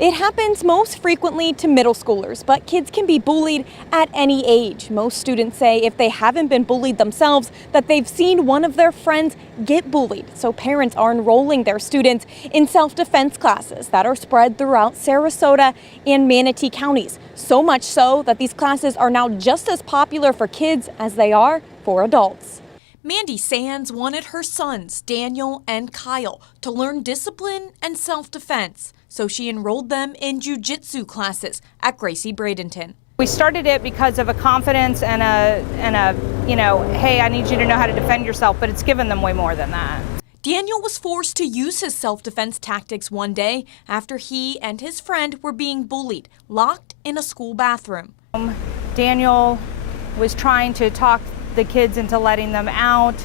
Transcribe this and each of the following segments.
It happens most frequently to middle schoolers, but kids can be bullied at any age. Most students say if they haven't been bullied themselves, that they've seen one of their friends get bullied. So parents are enrolling their students in self-defense classes that are spread throughout Sarasota and Manatee counties. So much so that these classes are now just as popular for kids as they are for adults. Mandy Sands wanted her sons, Daniel and Kyle, to learn discipline and self-defense. So she enrolled them in jiu-jitsu classes at Gracie Bradenton. We started it because of a confidence and a hey, I need you to know how to defend yourself, but it's given them way more than that. Daniel was forced to use his self-defense tactics one day after he and his friend were being bullied, locked in a school bathroom. Daniel was trying to talk the kids into letting them out.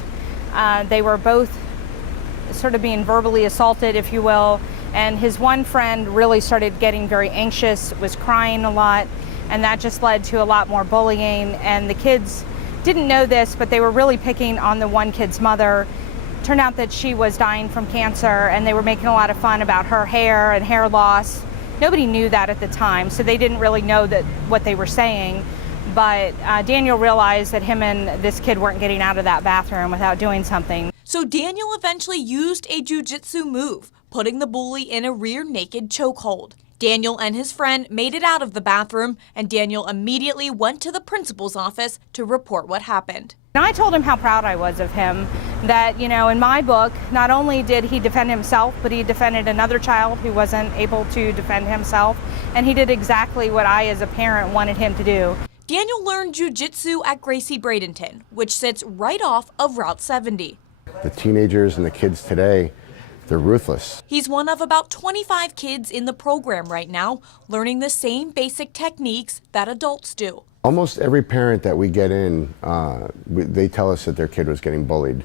They were both sort of being verbally assaulted, if you will. And his one friend really started getting very anxious, was crying a lot, and that just led to a lot more bullying. And the kids didn't know this, but they were really picking on the one kid's mother. Turned out that she was dying from cancer, and they were making a lot of fun about her hair and hair loss. Nobody knew that at the time, so they didn't really know that what they were saying. But Daniel realized that him and this kid weren't getting out of that bathroom without doing something. So Daniel eventually used a jiu-jitsu move, putting the bully in a rear naked chokehold. Daniel and his friend made it out of the bathroom, and Daniel immediately went to the principal's office to report what happened. And I told him how proud I was of him, that, in my book, not only did he defend himself, but he defended another child who wasn't able to defend himself, and he did exactly what I as a parent wanted him to do. Daniel learned jiu-jitsu at Gracie Bradenton, which sits right off of Route 70. The teenagers and the kids today, they're ruthless. He's one of about 25 kids in the program right now, learning the same basic techniques that adults do. Almost every parent that we get in, they tell us that their kid was getting bullied,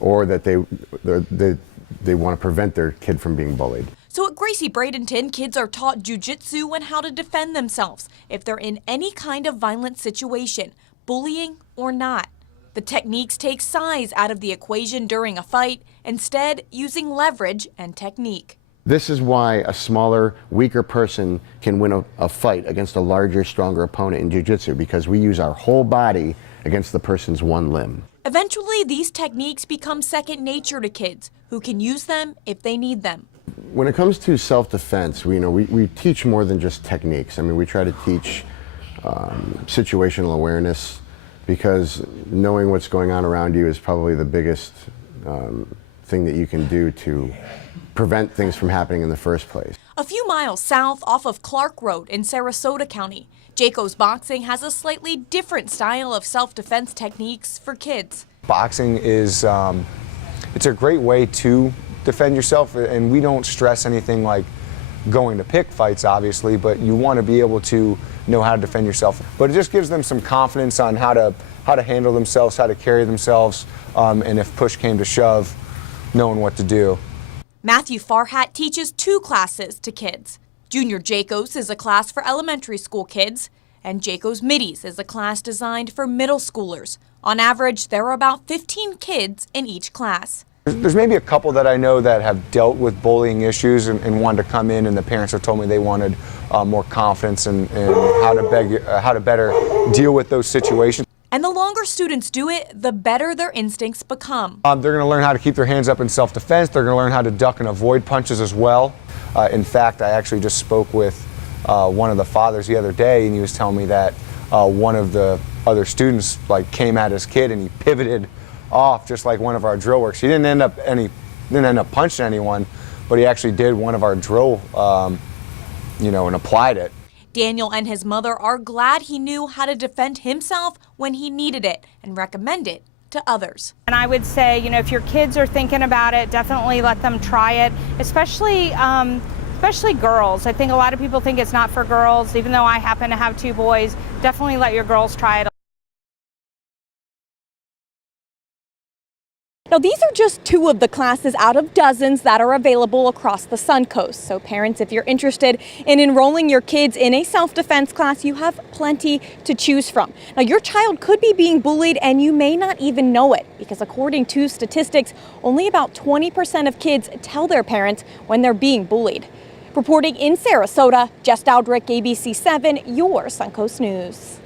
or that they want to prevent their kid from being bullied. So at Gracie Bradenton, kids are taught jiu-jitsu and how to defend themselves if they're in any kind of violent situation, bullying or not. The techniques take size out of the equation during a fight, instead using leverage and technique. This is why a smaller, weaker person can win a fight against a larger, stronger opponent in jiu-jitsu, because we use our whole body against the person's one limb. Eventually, these techniques become second nature to kids who can use them if they need them. When it comes to self-defense, we teach more than just techniques. I mean, we try to teach situational awareness, because knowing what's going on around you is probably the biggest thing that you can do to prevent things from happening in the first place. A few miles south off of Clark Road in Sarasota County, Jayco's Boxing has a slightly different style of self-defense techniques for kids. Boxing is it's a great way to defend yourself, and we don't stress anything like going to pick fights, obviously, but you want to be able to know how to defend yourself. But it just gives them some confidence on how to handle themselves, how to carry themselves, and if push came to shove, knowing what to do. Matthew Farhat teaches 2 classes to kids. Junior Jayco's is a class for elementary school kids, and Jayco's Middies is a class designed for middle schoolers. On average, there are about 15 kids in each class. There's maybe a couple that I know that have dealt with bullying issues and wanted to come in, and the parents have told me they wanted more confidence in how to better deal with those situations. And the longer students do it, the better their instincts become. They're going to learn how to keep their hands up in self-defense. They're going to learn how to duck and avoid punches as well. In fact, I actually just spoke with one of the fathers the other day, and he was telling me that one of the other students came at his kid and he pivoted off just like one of our drill works. He didn't end up punching anyone, but he actually did one of our drill, and applied it. Daniel and his mother are glad he knew how to defend himself when he needed it and recommend it to others. And I would say, if your kids are thinking about it, definitely let them try it, especially girls. I think a lot of people think it's not for girls, even though I happen to have 2 boys. Definitely let your girls try it. Now, these are just 2 of the classes out of dozens that are available across the Suncoast. So parents, if you're interested in enrolling your kids in a self-defense class, you have plenty to choose from. Now, your child could be being bullied and you may not even know it, because according to statistics, only about 20% of kids tell their parents when they're being bullied. Reporting in Sarasota, Jess Doudrick, ABC 7, your Suncoast News.